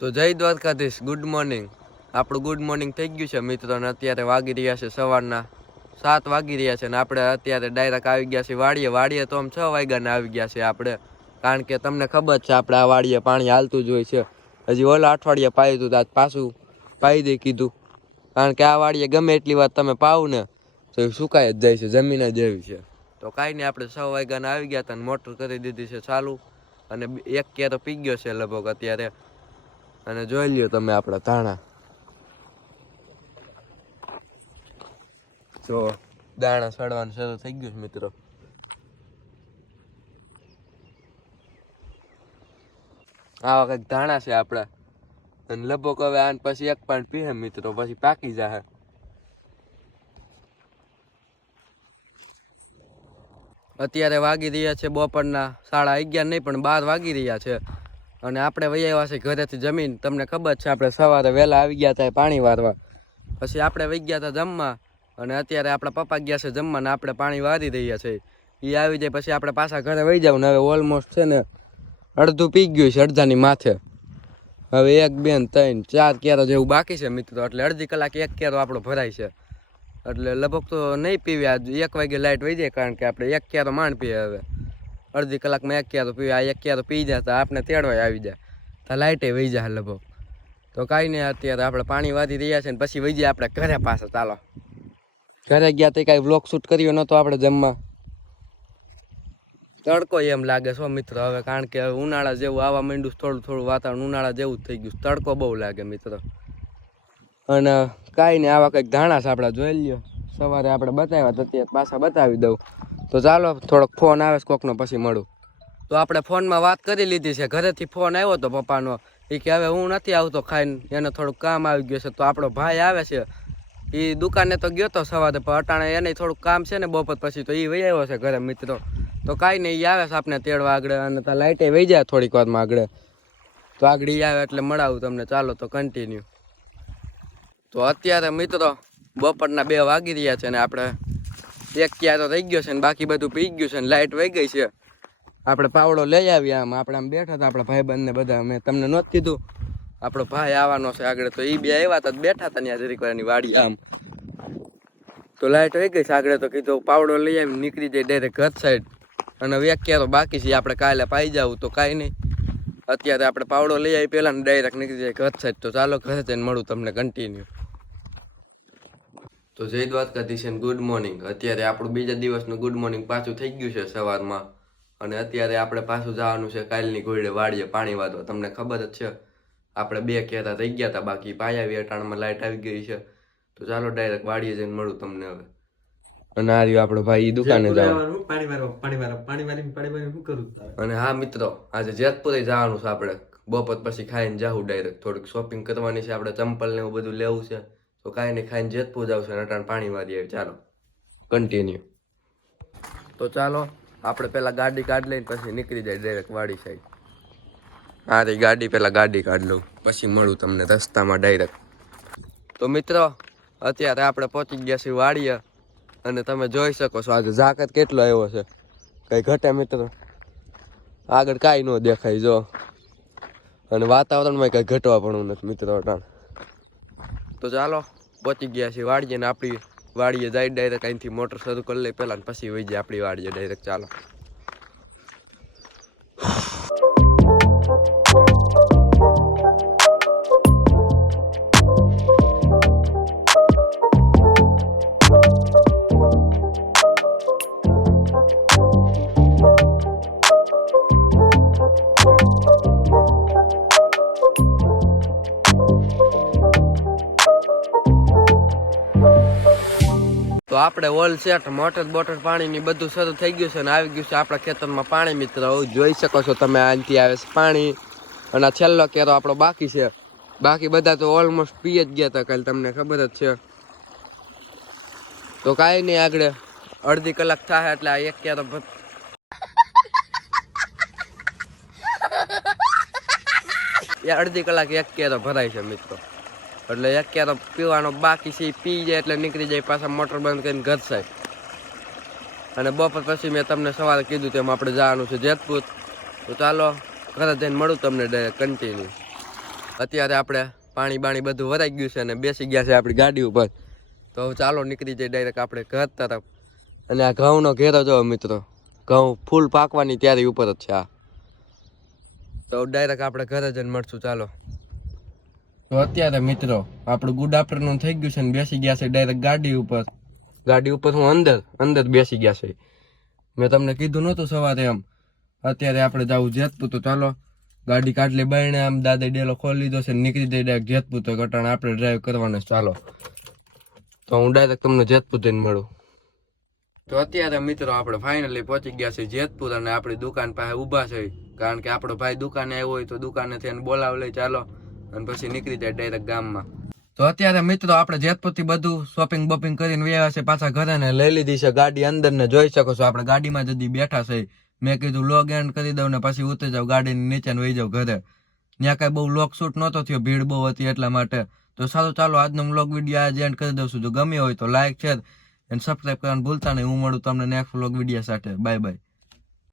તો જય Dwarkadhish, good morning. આપણું ગુડ મોર્નિંગ થઈ ગયું છે મિત્રો, અને અત્યારે વાગી રહ્યા છે સવારના 7 વાગી રહ્યા છે, અને આપણે અત્યારે ડાયરેક્ટ આવી ગયા છે વાડીએ તો આમ 6 વાગ્યાના આવી ગયા છે આપણે, કારણ કે તમને ખબર છે આપણે આ વાડીએ પાણી હાલતું જ હોય છે. હજી ઓલા અઠવાડિયે પાયું હતું, આજ પાછું પાઈ દે કીધું, કારણ કે આ વાડીએ ગમે એટલી વાર તમે પાવ ને તો એ સુકાઈ જ જાય છે, જમીન જ એવી છે. તો કાંઈ નહીં, આપણે 6 વાગ્યાના આવી ગયા હતા અને મોટર કરી દીધી છે ચાલુ, અને એક કેરો પી ગયો છે લગભગ અત્યારે. અને જોઈ લ્યો તમે આપણા ધાણા, જો દાણા સડવાનું શરૂ થઈ ગયું છે મિત્રો. આવા કંઈક ધાણા છે આપણા, અને લગભગ હવે આને પછી એક પાણી પીએ મિત્રો, પછી પાકી જાય. અત્યારે વાગી રહ્યા છે બપોરના 11:30 નહીં પણ 12 વાગી રહ્યા છે, અને આપણે વહી આવ્યા છે ઘરેથી જમીન. તમને ખબર છે આપણે સવારે વહેલા આવી ગયા હતા પાણી વારવા, પછી આપણે વહી ગયા હતા જમવા, અને અત્યારે આપણા પપ્પા ગયા છે જમવા ને આપણે પાણી વારી રહ્યા છે. એ આવી જાય પછી આપણે પાછા ઘરે વહી જાવ ને. હવે ઓલમોસ્ટ છે ને અડધું પી ગયું છે, અડધાની માથે. હવે 1 2 3 4 કેરો જેવું બાકી છે મિત્રો, એટલે અડધી કલાક એક કેરો આપણો ભરાય છે. એટલે લગભગ તો નહીં પીવે, આજ 1 વાગે લાઇટ વહી જાય, કારણ કે આપણે એક કેરો માંડ પીએ. હવે અડધી કલાકમાં એક કેરો પીવે, આ એક કેરો પી જાય તો આપણે તેડવાય આવી જાય, તો લાઇટે વહી જાય લગભગ. તો કાંઈ નહીં, અત્યારે આપણે પાણી વારી રહ્યા છે ને પછી વહી જાય આપણે ઘરે પાછા. ચાલો ઘરે ગયા તો કાંઈ વ્લોગ શૂટ કર્યો નહોતો આપણે જમવા. તડકો એમ લાગે છો મિત્રો હવે, કારણ કે ઉનાળા જેવું આવવા માંડ્યું, થોડું વાતાવરણ ઉનાળા જેવું જ થઈ ગયું. તડકો બહુ લાગે મિત્રો. અને કાંઈ નહીં, આવા કંઈક ધાણા છે આપણા, જોઈ લ્યો. સવારે આપણે બતાવ્યા તો અત્યારે પાછા બતાવી દઉં. તો ચાલો, થોડોક ફોન આવે છે કોકનો, પછી મળું. તો આપણે ફોનમાં વાત કરી લીધી છે, ઘરેથી ફોન આવ્યો હતો પપ્પાનો. એ કે હવે હું નથી આવતો ખાઈને, એને થોડુંક કામ આવી ગયું છે. તો આપણો ભાઈ આવે છે, એ દુકાને તો ગયો તો સવારે, પણ અટાણે એને થોડુંક કામ છે ને બપોર પછી, તો એ વહી આવ્યો છે ઘરે મિત્રો. તો કાંઈ નહીં, એ આવે છે આપણે તેડવા આગળ, અને ત્યાં લાઇટે વહી જાય થોડીક વારમાં આગળ. તો આગળ એ આવે એટલે મળાવું તમને. ચાલો તો કન્ટિન્યુ. તો અત્યારે મિત્રો બપોરના 2 વાગી રહ્યા છે, ને આપણે એક ક્યારો રહી ગયો છે ને બાકી બધું પી ગયું છે, ને લાઇટ વહી ગઈ છે. આપણે પાવડો લઈ આવ્યા, આપણે આમ બેઠા હતા આપણા ભાઈબંધને બધા. મેં તમને નહોતું કીધું આપણો ભાઈ આવવાનો છે આગળ, તો એ બે આવ્યા હતા, બેઠા હતા ત્યાં જરીક વારની વાડી આમ. તો લાઇટ વહી ગઈ છે આગળ, તો કીધું પાવડો લઈ આવીને નીકળી જાય ડાયરેક્ટ ઘર સાઈડ. અને એક ક્યારો બાકી છે, આપણે કાલે પાઈ જવું. તો કાંઈ નહીં, અત્યારે આપણે પાવડો લઈ આવી પહેલાં ને ડાયરેક્ટ નીકળી જાય ઘર સાઈડ. તો ચાલો ઘરે જઈને મળું તમને કન્ટિન્યુ. તો જય દ્વારકાધીશ એન્ડ ગુડ મોર્નિંગ. અત્યારે આપણું બીજા દિવસનું ગુડ મોર્નિંગ પાછું થઈ ગયું છે સવારમાં, અને અત્યારે આપણે પાછું જવાનું છે કાલની ઘોડે વાડીએ પાણી વાળવા. તમને ખબર જ છે આપણે 2 કેરા રહી ગયા હતા, બાકી પાયાવી અટાણમાં લાઇટ આવી ગઈ છે. તો ચાલો ડાયરેક્ટ વાડીએ જઈને મળું તમને હવે. અને આ રહ્યો આપણો ભાઈ દુકાને જવાનું. અને હા મિત્રો, આજે જેતપુરે જવાનું છે આપણે. બપોર પછી ખાઈને જાવું ડાયરેક્ટ. થોડીક શોપિંગ કરવાની છે આપણે, ચંપલ ને એવું બધું લેવું છે. તો કાંઈ નહીં, ખાઈને જેતપુર જાવ છે, અટાણ પાણી વાળી આવી. ચાલો કન્ટિન્યુ. તો ચાલો આપણે પેલા ગાડી કાઢ લઈને પછી નીકળી જાય ડાયરેક્ટ વાડી સાઈડ. હા રે ગાડી, પેલા ગાડી કાઢ લઉં પછી મળું તમને રસ્તામાં ડાયરેક્ટ. તો મિત્રો અત્યારે આપણે પહોંચી ગયા છીએ વાડીએ, અને તમે જોઈ શકો છો આજે ઝાકર કેટલો આવ્યો છે, કઈ ઘટે મિત્રો. આગળ કાંઈ ન દેખાય જો, અને વાતાવરણમાં કઈ ઘટવા પણ નથી મિત્રો અટાણ. તો ચાલો પહોંચી ગયા છીએ વાડીએ, ને આપણી વાડીએ જાય ડાયરેક્ટ. અહીંથી મોટર શરૂ કરી લઈ પહેલાં, પછી વહી જાય આપણી વાડીએ ડાયરેક્ટ. ચાલો. તો આપણે ઓલ સેટ, મોટર બોટર પાણીની બધું શરૂ થઈ ગયું છે, અને આવી ગયું છે આપણા ખેતરમાં પાણી મિત્રો. જોઈ શકો છો તમે, અહીંથી આવે છે પાણી, અને આ છેલ્લો કેરો આપણો બાકી છે. બાકી બધા તો ઓલમોસ્ટ પી જ ગયા હતા કાલે, તમને ખબર જ છે. તો કાંઈ નહીં, આગળ અડધી કલાક થાય એટલે આ એક કેરો અડધી કલાક એક કેરો ભરાય છે મિત્રો. એટલે એક કેરો પીવાનો બાકી છે, પી જાય એટલે નીકળી જાય પાછા મોટર બંધ કરીને ઘર સાઈડ. અને બપોર પછી મેં તમને સવારે કીધું તેમ આપણે જવાનું છે જેતપુર. તો ચાલો ઘરે જઈને મળું તમને ડાયરેક્ટ કન્ટિન્યુ. અત્યારે આપણે પાણી બાણી બધું વરાઈ ગયું છે અને બેસી ગયા છે આપણી ગાડી ઉપર. તો હવે ચાલો નીકળી જાય ડાયરેક્ટ આપણે ઘર તરફ. અને આ ઘઉંનો ઘેરો જો મિત્રો, ઘઉં ફૂલ પાકવાની તૈયારી ઉપર જ છે આ. તો ડાયરેક્ટ આપણે ઘરે જઈને મળશું. ચાલો તો અત્યારે મિત્રો આપણું ગુડ આફ્ટરનૂન થઈ ગયું છે ને બેસી ગયા છે ડાયરેક્ટ ગાડી ઉપર. ગાડી ઉપર હું અંદર બેસી ગયા છે. મેં તમને કીધું નહોતું સવારે એમ. અત્યારે આપણે જવું જેતપુર. તો ચાલો ગાડી કાઢલી બાયણે આમ દાદા ડેલો ખોલી લીધો છે, નીકળી જાય ડાયરેક્ટ જેતપુર. તો કટાણે આપણે ડ્રાઈવ કરવાનો. ચાલો તો હું ડાયરેક્ટ તમને જેતપુર જઈને મળું. તો અત્યારે મિત્રો આપણે ફાઇનલી પહોંચી ગયા છે જેતપુર અને આપણી દુકાન પાસે ઊભા છે. કારણ કે આપણો ભાઈ દુકાને આવ્યો હોય તો દુકાનેથી એને બોલાવ લઈ. ચાલો અને પછી નીકળી જાય ડાયરેક્ટ ગામમાં. તો અત્યારે મિત્રો આપણે જેતપુરથી બધું શોપિંગ બોપિંગ કરીને વ્યા છે પાછા ઘરે ને લઈ લીધી છે ગાડી અંદર ને. જોઈ શકો છો આપણે ગાડીમાં જદી બેઠા છે. મેં કીધું લોગ એન્ડ કરી દઉં ને પછી ઉતરી જાવ ગાડીની નીચે ને વહી જાવ ઘરે. ત્યાં કાંઈ બહુ લોક શૂટ નહોતો થયો, ભીડ બહુ હતી એટલા માટે. તો સારું ચાલો આજનો વ્લોગ વિડીયો આજે એન્ડ કરી દઉં છું. જો ગમ્યો હોય તો લાઈક શેર અને સબસ્ક્રાઈબ કરવાનું ભૂલતા નહીં. હું મળું તમને નેક્સ્ટ વ્લોગ વિડીયો સાથે. Bye bye.